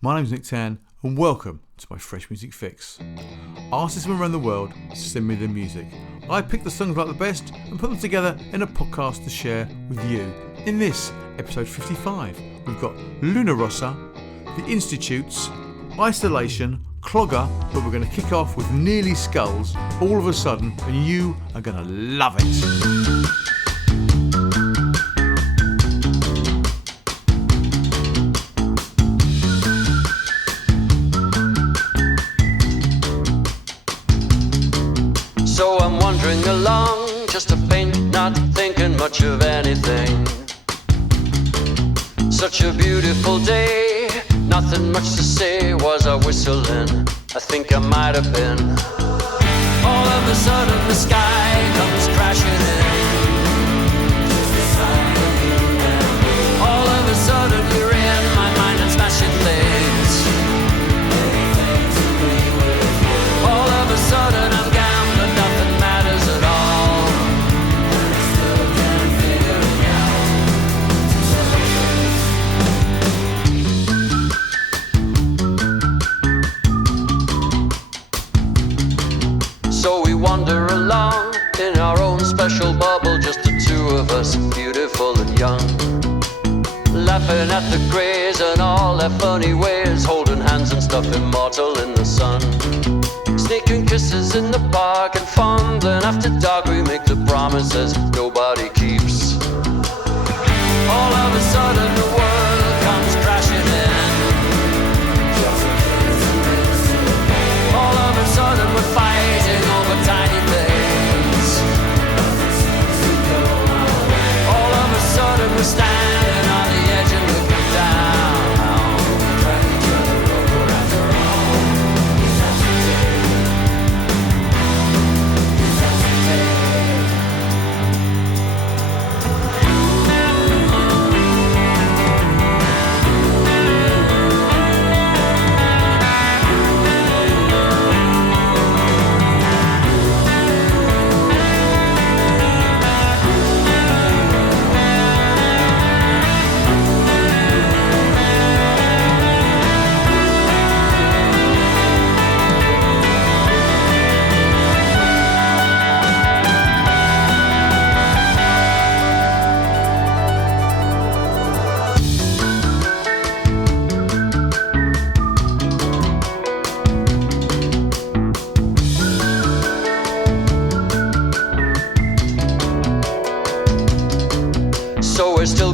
My name's Nick Tann, and welcome to my Fresh Music Fix. Artists from around the world send me their music. I pick the songs I like the best and put them together in a podcast to share with you. In this, episode 55, we've got Rosa, The Institutes, Isolation, KLOGR, but we're going to kick off with Nearly Skulls, All of a Sudden, and you are going to love it. Along, just a faint, not thinking much of anything. Such a beautiful day, nothing much to say. Was I whistling? I think I might have been. All of a sudden the sky comes crashing in. Just the sight of you and me. All of a sudden you're in my mind and smashing things. Anything to be with you. All of a sudden I'm gambling, nothing matters at all. And I still can't figure it out. So we wander along in our own special bubble, just the two of us, beautiful and young. Laughing at the greys and all their funny ways, holding hands and stuff, immortal in the sun. Sneaking kisses in the park and fun. Then after dark we make the promises nobody keeps. All of a sudden the world comes crashing in. All of a sudden we're fighting over tiny things. All of a sudden we're standing on the edge and looking down.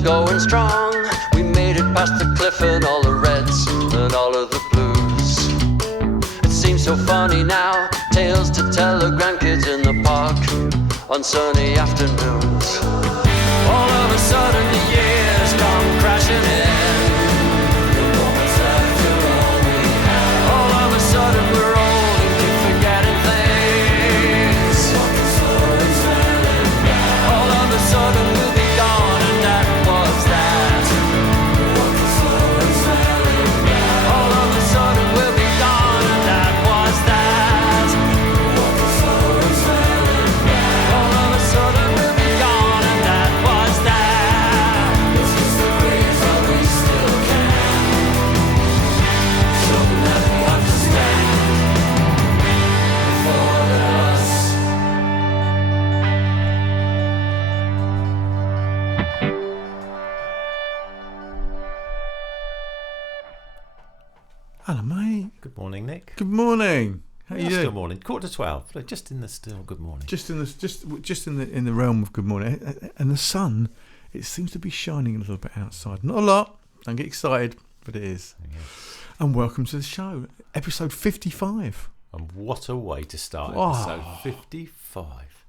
Going strong, we made it past the cliff and all the reds and all of the blues. It seems so funny now, tales to tell the grandkids in the park on sunny afternoons. All of a sudden the years come crashing in. All of a sudden we're old and keep forgetting things. All of a sudden we'll be gone and that was that. All of a sudden we'll be gone and that was that. All of a sudden we'll be gone and that was that. It's just the ways that we still can. So let me understand before us. Hello, mate. Good morning, Nick. Good morning. How you doing? Still morning. 11:45. Just in the still good morning. Just in the realm of good morning, and the sun, it seems to be shining a little bit outside. Not a lot. Don't get excited, but it is. Yes. And welcome to the show, episode 55. And what a way to start Oh. episode 55.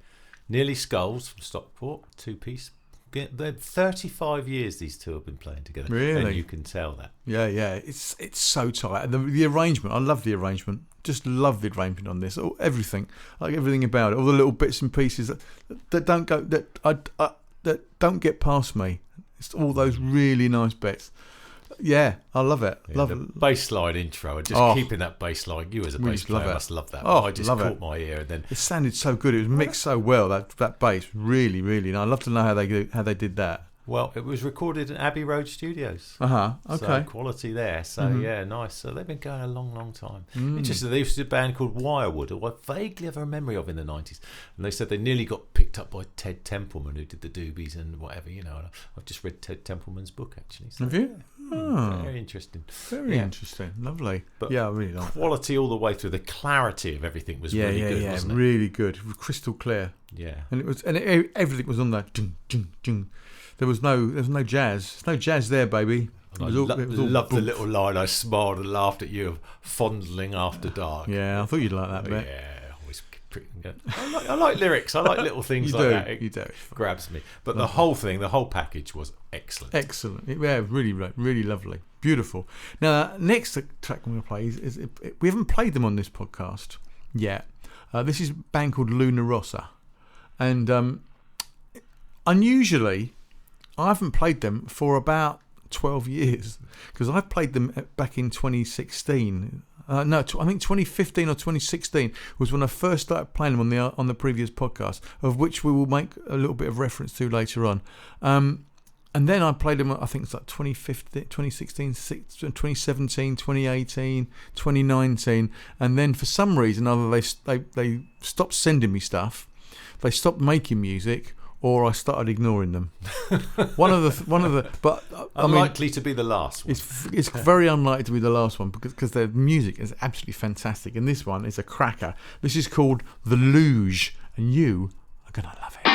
Nearly Skulls from Stockport, two-piece. They're 35 years these two have been playing together. Really? And you can tell that. Yeah. It's so tight. And the arrangement, I love the arrangement. Just love the arrangement on this. Everything, like everything about it. All the little bits and pieces that don't go that don't get past me. It's all those really nice bits. Yeah, I love it. Yeah, love the it. bass line intro and just keeping that bass line. You as a bass player must love that. Oh, I just love caught it. my ear and then It sounded so good. It was mixed so well. That bass, really. And I'd love to know how they did that. Well, it was recorded in Abbey Road Studios. Okay. So quality there. So yeah, nice. So they've been going a long time. Interesting. They used to do a band called Wirewood, who I vaguely have a memory of in the 90s. And they said they nearly got picked up by Ted Templeman, who did the Doobies and whatever, you know. I've just read Ted Templeman's book, actually. So, have you? Very interesting. Very interesting. Lovely. But yeah, I really like quality all the way through. The clarity of everything was really good, wasn't it? Really good. It was crystal clear. Yeah. And everything was on that. There was no jazz. There's no jazz there, baby. I loved the little line. I smiled and laughed at you of fondling after dark. Yeah, I thought you'd like that bit. Yeah, always pretty good. I like lyrics. I like little things like that. It grabs me. But the whole thing, the whole package was excellent. Excellent. Yeah, really lovely. Beautiful. Now, next track I'm going to play is we haven't played them on this podcast yet. This is a band called Rosa. And unusually, I haven't played them for about 12 years because I played them back in 2016. I think 2015 or 2016 was when I first started playing them on the previous podcast, of which we will make a little bit of reference to later on. And then I played them, I think it's like 2015, 2016, 2017, 2018, 2019. And then for some reason, either they stopped sending me stuff, they stopped making music, or I started ignoring them. One of the, but unlikely to be the last one. It's very unlikely to be the last one because their music is absolutely fantastic, and this one is a cracker. This is called the Luge, and you are gonna love it.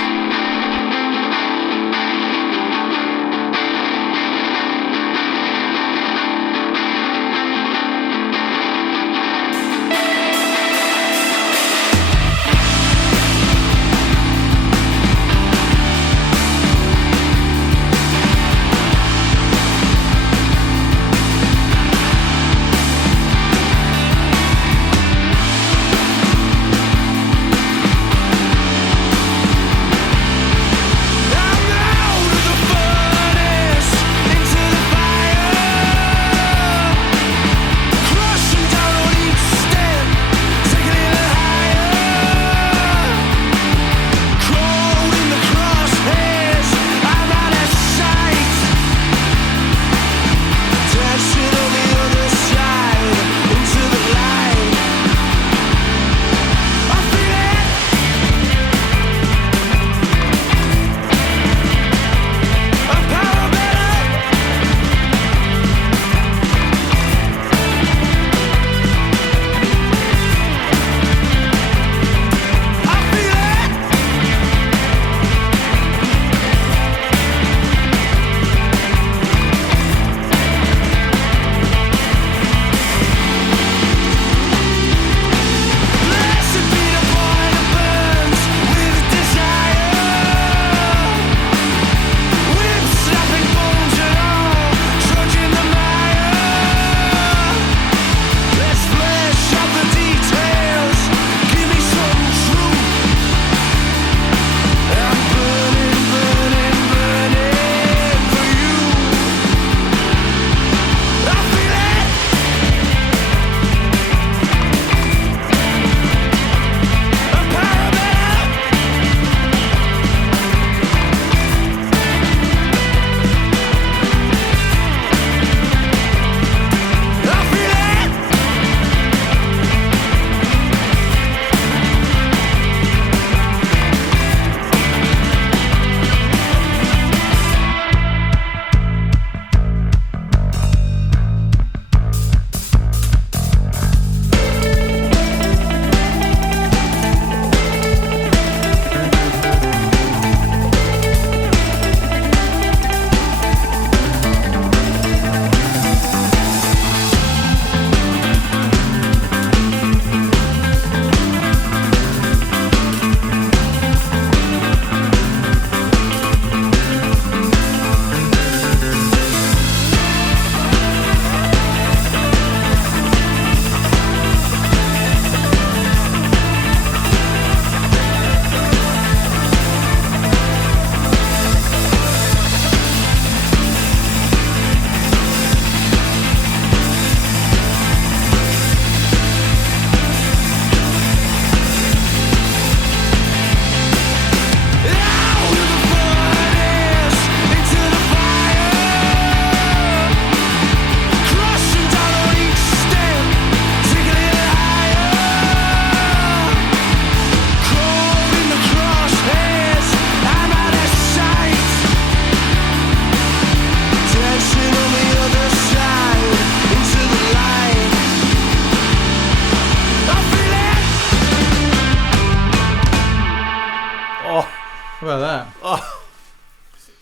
about that? Oh,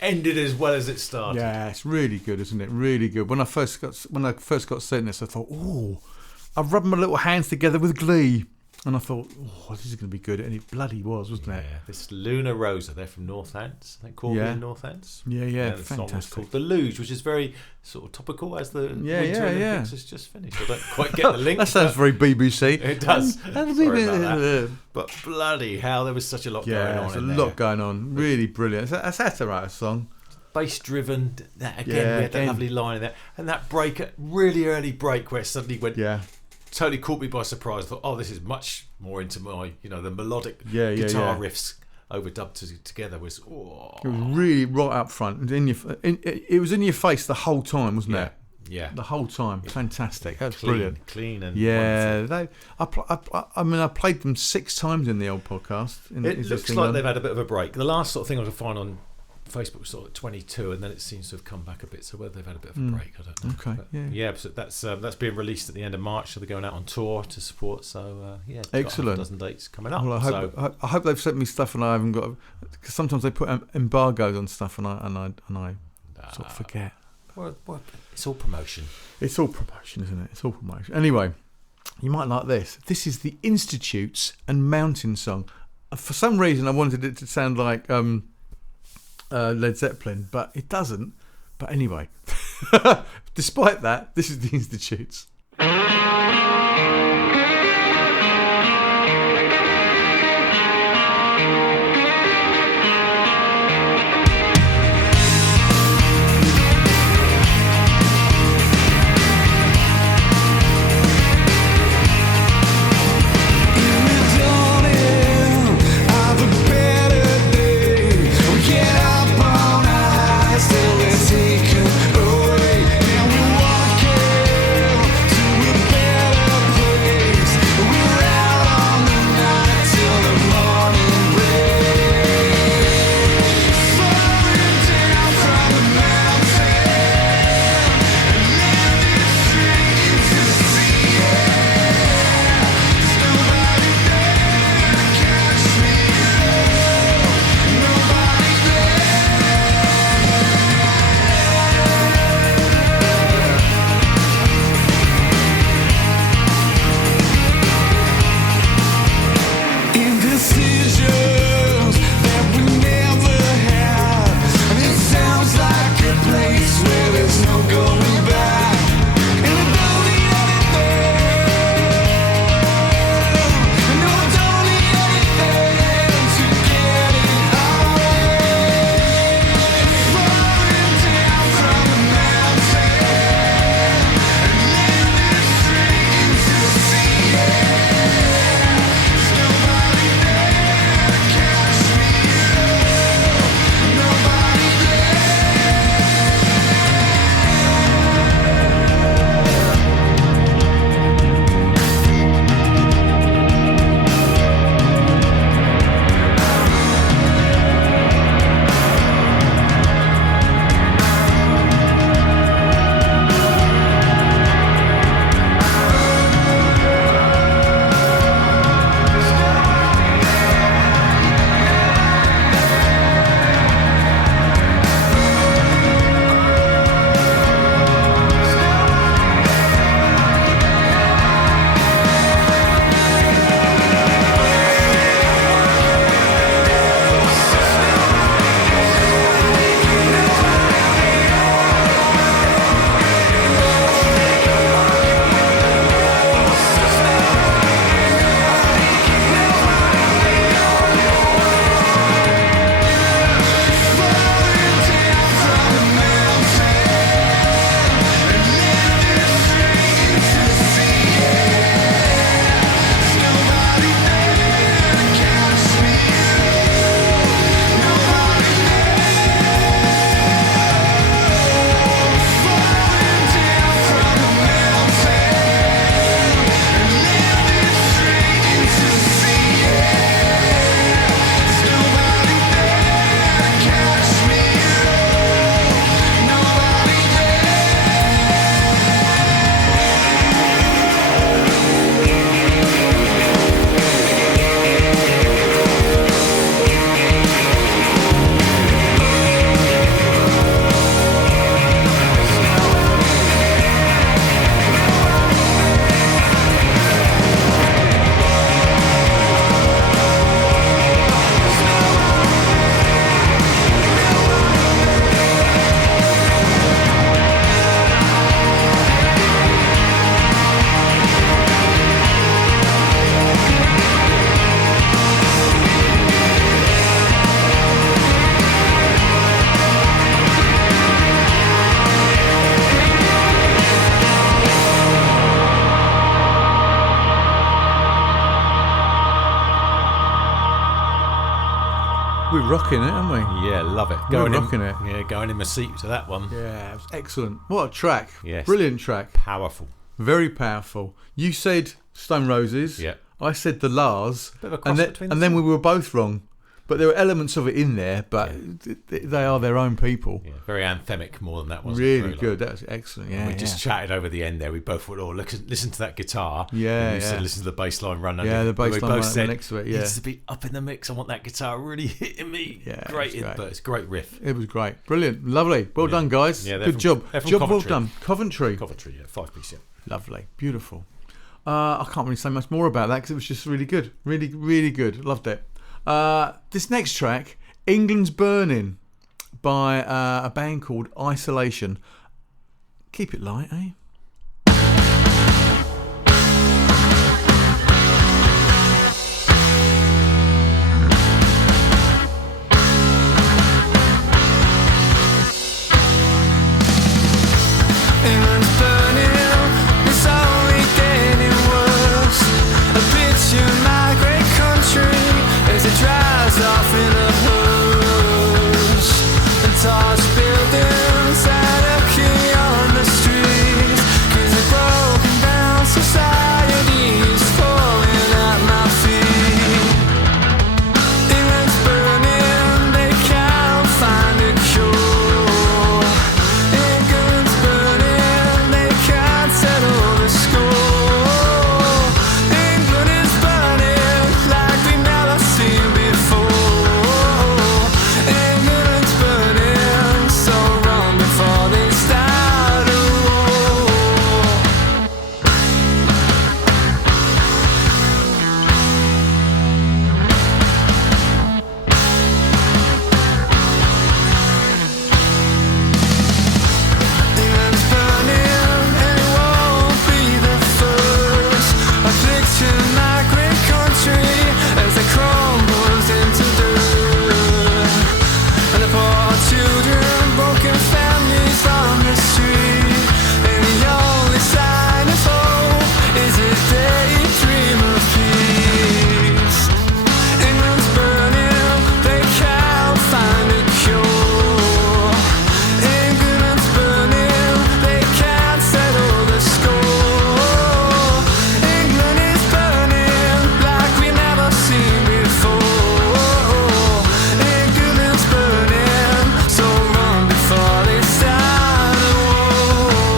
ended as well as it started. Yeah, it's really good, isn't it? Really good. When I first got sent this, I thought, oh, I rubbed my little hands together with glee, and I thought, oh, this is going to be good, and it bloody was, wasn't it? Yeah, this Luna Rosa, they're from Northants, I think, Corby and Northants. Yeah, The fantastic. song was called The Luge, which is very sort of topical as the Winter Olympics has just finished. I don't quite get the link. That sounds very BBC. It does. And Sorry about that. But bloody hell, there was such a lot going on. There's a in lot there. going on. Really brilliant. That's a right song. Bass driven. That again, we had that lovely line in there, and that break, really early break where it suddenly went. Yeah. Totally caught me by surprise. I thought, oh, this is much more into my, the melodic guitar riffs overdubbed together was. Oh. It was really right up front. It was in your face the whole time, wasn't it? Yeah. The whole time. Fantastic. That's brilliant. Clean and wonderful. I played them 6 times in the old podcast. It looks like they've had a bit of a break. The last sort of thing I could find on Facebook was sort of 22, and then it seems to have come back a bit. So whether they've had a bit of a break, I don't know. Okay, but so that's being released at the end of March. So they're going out on tour to support. So excellent. Got a dozen dates coming up. Well, I hope they've sent me stuff, and I haven't got. Because sometimes they put embargoes on stuff, and I sort of forget. Well, it's all promotion. It's all promotion, isn't it? It's all promotion. Anyway, you might like this. This is the Institutes and Mountain song. For some reason, I wanted it to sound like Led Zeppelin, but it doesn't. But anyway, despite that, this is the Institutes. Still it's taken away, and we're walking We're rocking it, aren't we? Yeah, love it. We're rocking it. Yeah, going in my seat to that one. Yeah, it was excellent. What a track. Yes. Brilliant track. Powerful. Very powerful. You said Stone Roses. Yeah. I said the Lars. Bit of a cross between the and then two. we were both wrong. But there were elements of it in there, but they are their own people. Yeah, very anthemic more than that was. Really good. That was excellent. Yeah, we just chatted over the end there. We both went, listen to that guitar. Yeah, and you said, listen to the bass line run. Yeah, the bass line run next to it. Yeah, it needs to be up in the mix. I want that guitar really hitting me. Yeah, but it's a great riff. It was great. Brilliant. Lovely. Well done, guys. Yeah, good job. Job well done. Coventry. Coventry, yeah. 5-piece, yeah. Lovely. Beautiful. I can't really say much more about that because it was just really good. Really, really good. Loved it. This next track, England's Burning, by a band called Isolation. Keep it light, eh? England's burning, it's only getting worse. A picture of my great country as it dries off in a hearse. And torch buildings anarchy on the streets, 'cause a broken down society is falling at my feet. England's burning, they can't find a cure. England's burning, they can't settle the score. England is burning like we've never seen before. England's burning, so run before they start a war. England's burning, and it won't be the first. I picture my great country as it crumbles into dirt, and the poor children, broken families on the street. And the only sign of hope is a daydream of peace. England's burning, they can't find a cure. England's burning, they can't settle the score. England is burning like we never seen before. England's burning, so run before they start a war.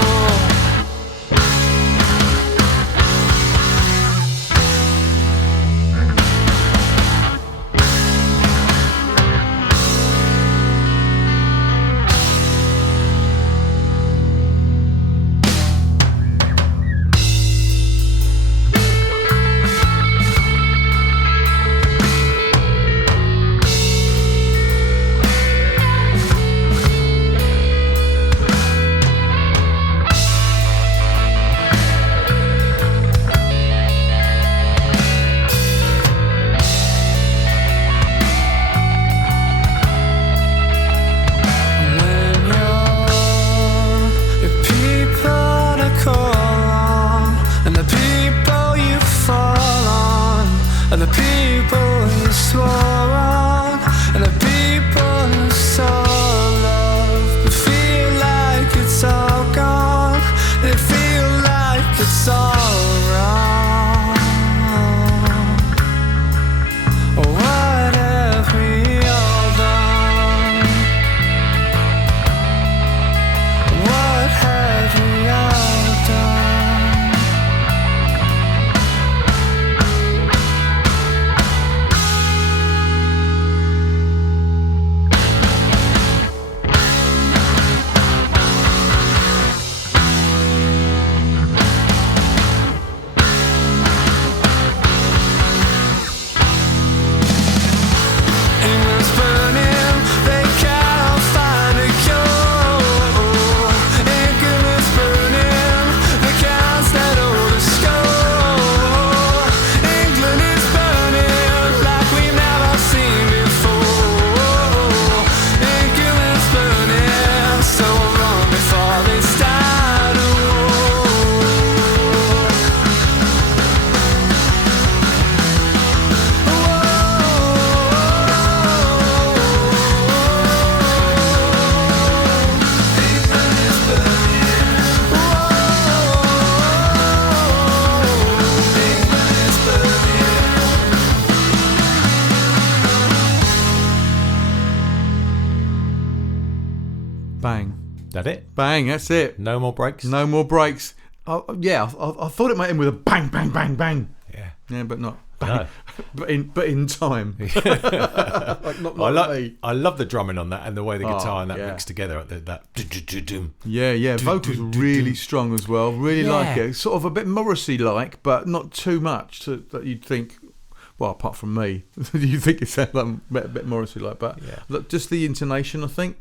When you're the people to call on, and the people you fall on, and the people you swore on, and the people who saw love, but feel like it's all gone, they feel like it's all wrong. What have we all done? What have we all done? that it? Bang, that's it. No more breaks? No more breaks. I thought it might end with a bang, bang, bang, bang. Yeah. Yeah, but not. No. but in time. Like, not me. I love the drumming on that and the way the guitar and that yeah. mix together. That Yeah. Vocals were really strong as well. Really like it. Sort of a bit Morrissey-like, but not too much that you'd think. Well, apart from me, you think it sounded like a bit Morrissey-like, but look, just the intonation, I think.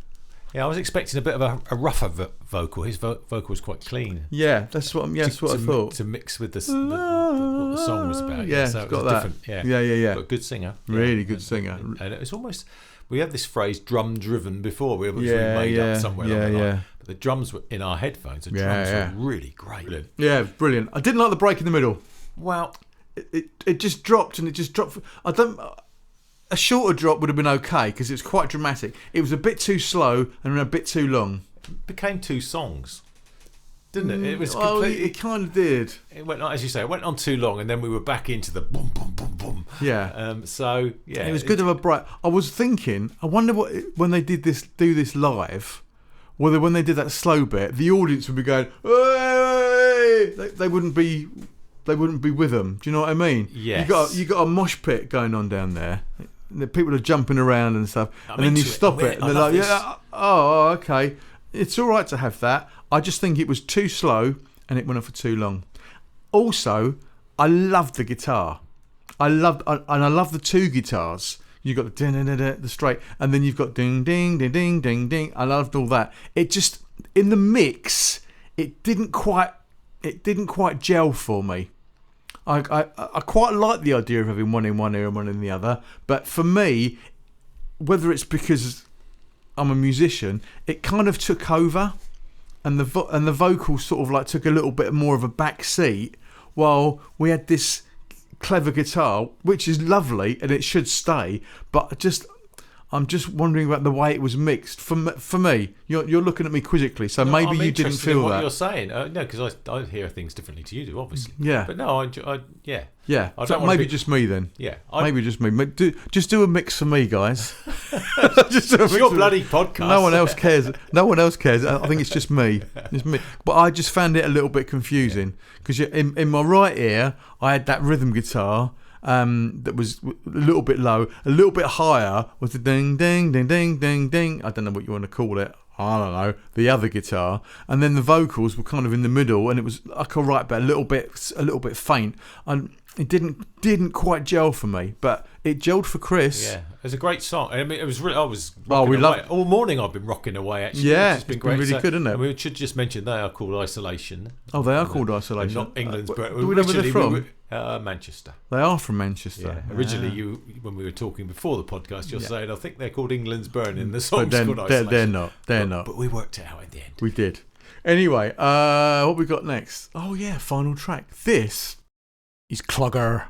Yeah, I was expecting a bit of a rougher vocal. His vocal was quite clean. Yeah, that's what I thought. To mix with what the song was about. Yeah, so it's got was that. Different. Yeah. But good singer. Really good singer. And it was almost. We had this phrase "drum-driven" before. We made up somewhere along the line. But the drums were in our headphones. The drums were really great. Brilliant. Yeah, brilliant. I didn't like the break in the middle. Well, it just dropped, and it just dropped. A shorter drop would have been okay because it's quite dramatic. It was a bit too slow and a bit too long. It became 2 songs, didn't it? It was it kind of did. It went, as you say, it went on too long, and then we were back into the boom, boom, boom, boom. Yeah. So yeah, it was good of a break. I was thinking, I wonder what when they do this live, whether when they did that slow bit, the audience would be going, hey! They wouldn't be with them. Do you know what I mean? Yes. You got a mosh pit going on down there. The people are jumping around and stuff, and then you stop it, and they're like, "Yeah, oh, okay, it's all right to have that." I just think it was too slow, and it went on for too long. Also, I love the guitar. I love the 2 guitars. You've got the straight, and then you've got ding, ding, ding, ding, ding, ding. I loved all that. It just in the mix, it didn't quite gel for me. I quite like the idea of having one in one ear and one in the other, but for me, whether it's because I'm a musician, it kind of took over, and the vocals sort of like took a little bit more of a back seat, while we had this clever guitar, which is lovely and it should stay, but I'm just wondering about the way it was mixed. For me, you're looking at me quizzically, so maybe you didn't feel what that. You're saying, no, because I hear things differently to you do, obviously. Yeah, but no, yeah. So maybe just me then. Yeah, maybe just me. Just do a mix for me, guys. Just do a mix. Your bloody podcast. No one else cares. No one else cares. I think it's just me. It's me. But I just found it a little bit confusing because in my right ear I had that rhythm guitar. That was a little bit low, a little bit higher was the ding ding ding ding ding ding. I don't know what you want to call it. I don't know, the other guitar, and then the vocals were kind of in the middle, and it was like all right, but a little bit faint, and it didn't quite gel for me, but it gelled for Chris. Yeah, it was a great song. I mean, it was really. I was. We love all morning. I've been rocking away. Actually, yeah, it's been great. Really good, isn't it? And we should just mention they are called Isolation. Oh, they are called Isolation. Not England's. Do we know where they're from? Manchester. They are from Manchester. Yeah. Originally, when we were talking before the podcast, you're saying I think they're called England's Burn, and the song's called Isolation. They're not. They're not. But we worked it out in the end. We did. Anyway, what we got next? Oh yeah, final track. This is KLOGR.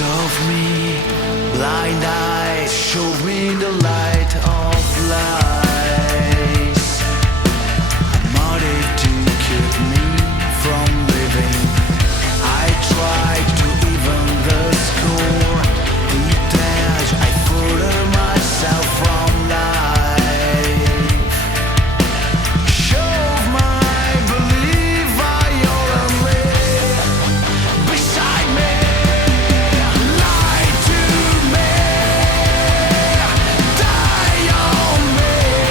Of me, blind eyes showed me the light of lies. Wanted to keep me from living. I tried to even the score. Detach, I further myself from life. Shove my belief I only beside me. Die on me.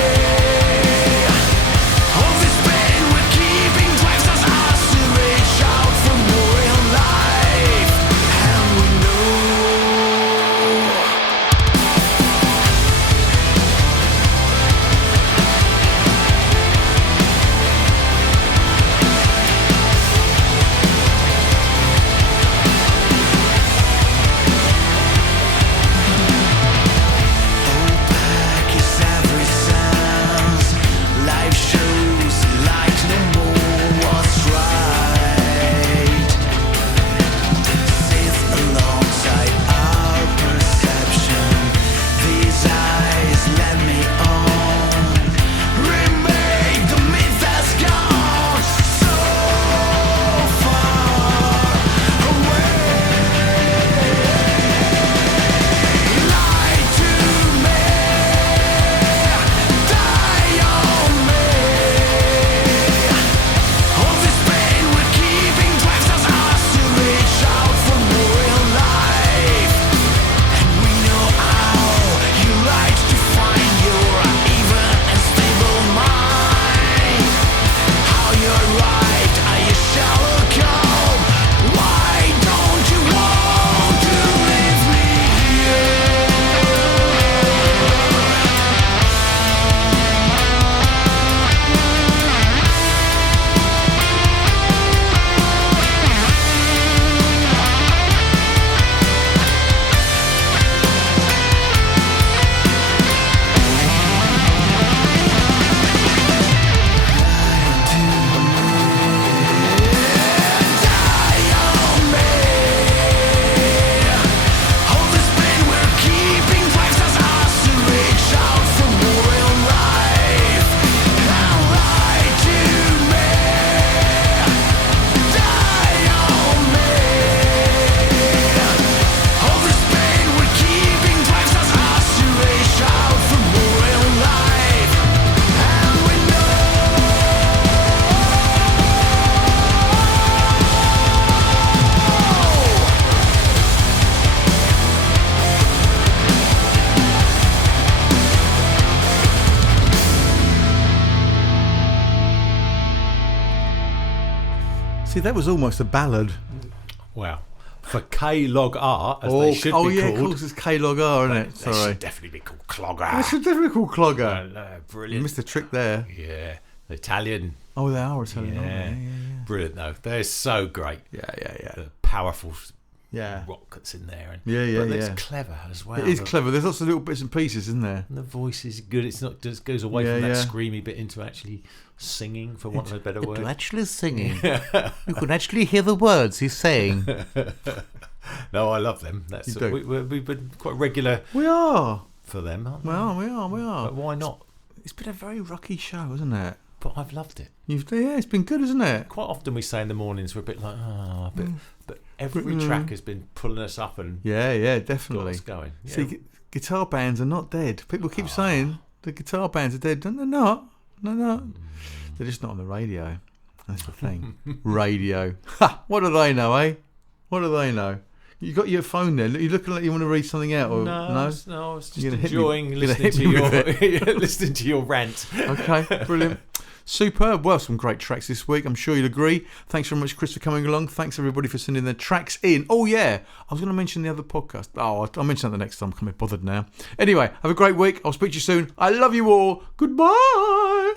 that was almost a ballad. Wow. For KLOGR, as they should be called. Of course, it's KLOGR, isn't it? They should definitely be called KLOGR. It should definitely be called KLOGR. Brilliant. You missed the trick there. Yeah. The Italian. Oh, they are Italian. Yeah. Brilliant, though. They're so great. Yeah. The powerful Yeah. rock that's in there. And, But it's clever as well. It is clever. There's lots of little bits and pieces, isn't there? And the voice is good. It's not just goes away from that screamy bit into actually singing, for want of a better word. Actually singing. You can actually hear the words he's saying. No, I love them. We've been quite regular. We are. For them, aren't we? Well, we are. But why not? It's been a very rocky show, hasn't it? But I've loved it. It's been good, isn't it? Quite often we say in the mornings we're a bit like, but every track has been pulling us up and definitely got us going. Yeah. See, guitar bands are not dead. People keep saying the guitar bands are dead. They're not. They're not. They're just not on the radio. That's the thing. Radio. Ha! What do they know, eh? What do they know? You got your phone there. You looking like you want to read something out, or no? I was just enjoying listening to your rant. Okay, brilliant. Superb. Well, some great tracks this week. I'm sure you'll agree. Thanks very much, Chris, for coming along. Thanks, everybody, for sending their tracks in. Oh, yeah. I was going to mention the other podcast. Oh, I'll mention that the next time. I can't be bothered now. Anyway, have a great week. I'll speak to you soon. I love you all. Goodbye.